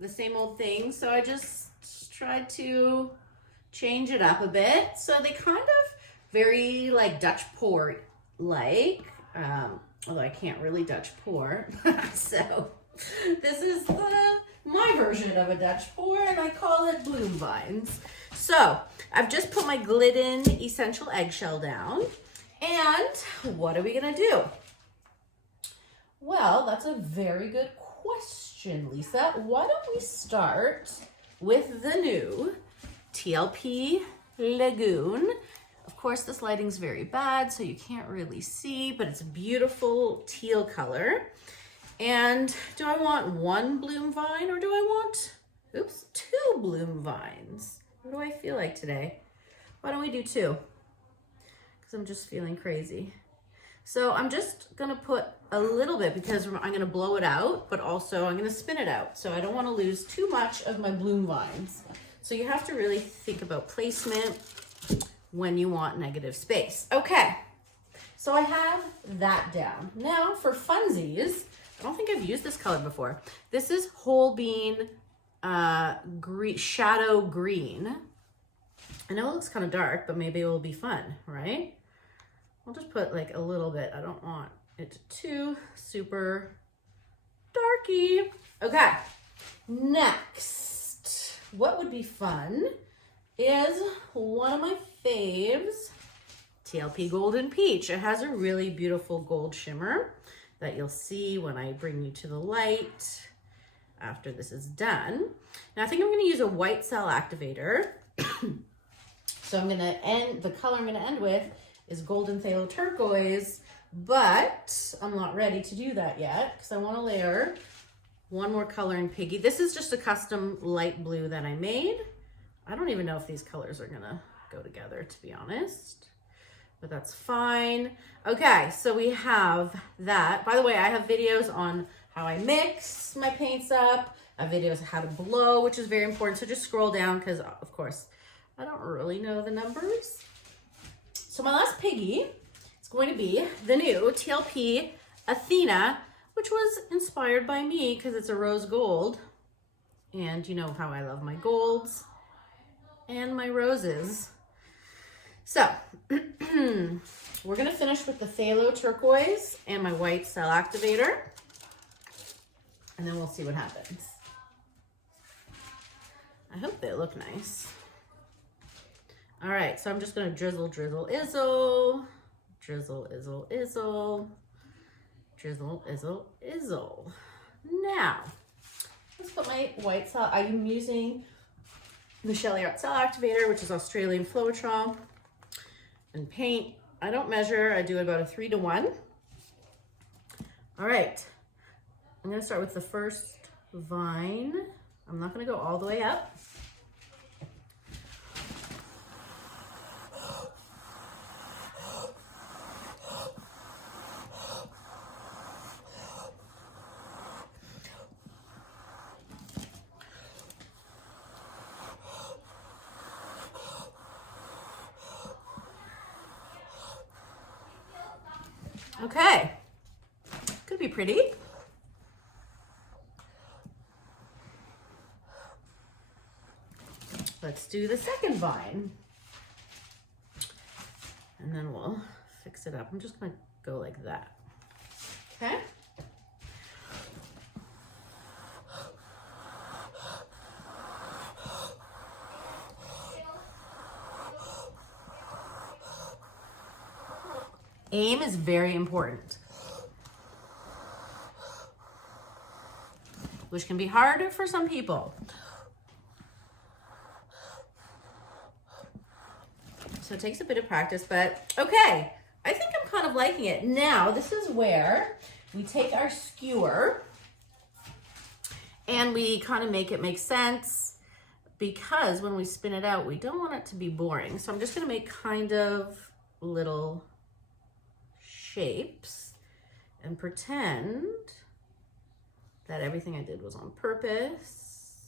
the same old thing. So I just tried to change it up a bit. So they kind of very like Dutch pour like, although I can't really Dutch pour. So this is my version of a Dutch pour, and I call it bloom vines. So I've just put my Glidden Essential Eggshell down. And what are we gonna do? Well, that's a very good question, Lisa. Why don't we start with the new TLP Lagoon. Of course, this lighting's very bad, so you can't really see, but it's a beautiful teal color. And do I want one bloom vine or do I want, oops, two bloom vines? What do I feel like today? Why don't we do two? Because I'm just feeling crazy. So I'm just gonna put a little bit because I'm gonna blow it out, but also I'm gonna spin it out. So I don't wanna lose too much of my bloom vines. So you have to really think about placement when you want negative space. Okay, so I have that down. Now for funsies, I don't think I've used this color before. This is whole bean shadow green. I know it looks kind of dark, but maybe it will be fun, right? I'll just put like a little bit. I don't want it too super darky. Okay, next, what would be fun is one of my faves, TLP Golden Peach. It has a really beautiful gold shimmer that you'll see when I bring you to the light after this is done. Now I think I'm gonna use a white cell activator. So I'm gonna end, the color I'm gonna end with is Golden Phthalo Turquoise, but I'm not ready to do that yet because I wanna layer one more color in Piggy. This is just a custom light blue that I made. I don't even know if these colors are gonna go together, to be honest, but that's fine. Okay, so we have that. By the way, I have videos on how I mix my paints up. I have videos on how to blow, which is very important. So just scroll down because, of course, I don't really know the numbers. So my last Piggy is going to be the new TLP Athena, which was inspired by me because it's a rose gold. And you know how I love my golds and my roses. So we're gonna finish with the phthalo turquoise and my white cell activator, and then we'll see what happens. I hope they look nice. All right, so I'm just gonna drizzle, drizzle, izzle, drizzle, izzle, izzle, drizzle, izzle, izzle. Now, let's put my white cell. I am using the Shelly Art Cell Activator, which is Australian Floetrol, and paint. I don't measure, I do about a 3 to 1. All right, I'm gonna start with the first vine. I'm not gonna go all the way up. Okay, could be pretty. Let's do the second vine. And then we'll fix it up. I'm just gonna go like that, okay? Aim is very important, which can be hard for some people. So it takes a bit of practice, but okay. I think I'm kind of liking it. Now, this is where we take our skewer and we kind of make it make sense, because when we spin it out, we don't want it to be boring. So I'm just gonna make kind of little shapes and pretend that everything I did was on purpose,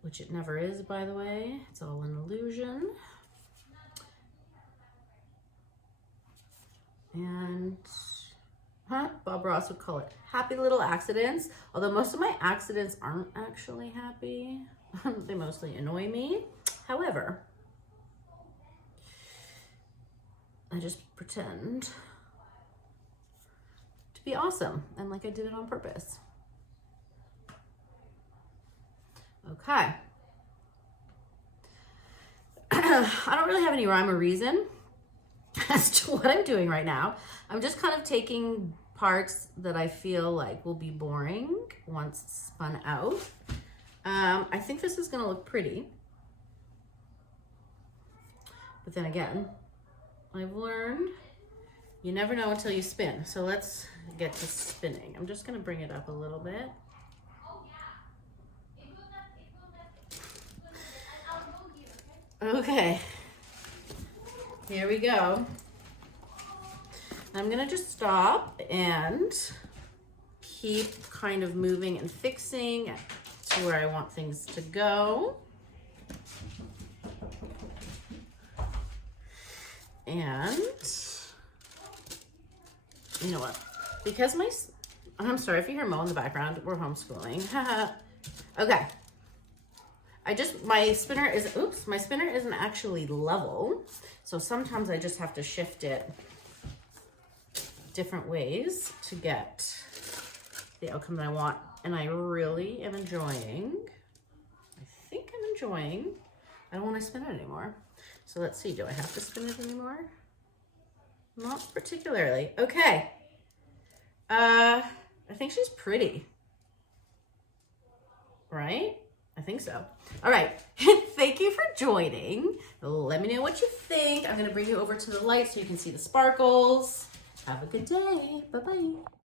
which it never is, by the way. It's all an illusion. And Bob Ross would call it happy little accidents. Although most of my accidents aren't actually happy. They mostly annoy me. However, I just pretend to be awesome and like I did it on purpose. Okay. I don't really have any rhyme or reason as to what I'm doing right now. I'm just kind of taking parts that I feel like will be boring once it's spun out. I think this is gonna look pretty. But then again, I've learned you never know until you spin. So let's get to spinning. I'm just gonna bring it up a little bit. Okay, here we go. I'm gonna just stop and keep kind of moving and fixing to where I want things to go. And you know what? Because I'm sorry if you hear Mo in the background, we're homeschooling. Okay. My spinner isn't actually level. So sometimes I just have to shift it different ways to get the outcome that I want. And I really am enjoying, I don't want to spin it anymore. So let's see, do I have to spin it anymore? Not particularly. Okay. I think she's pretty. Right? I think so. All right. Thank you for joining. Let me know what you think. I'm going to bring you over to the light so you can see the sparkles. Have a good day. Bye-bye.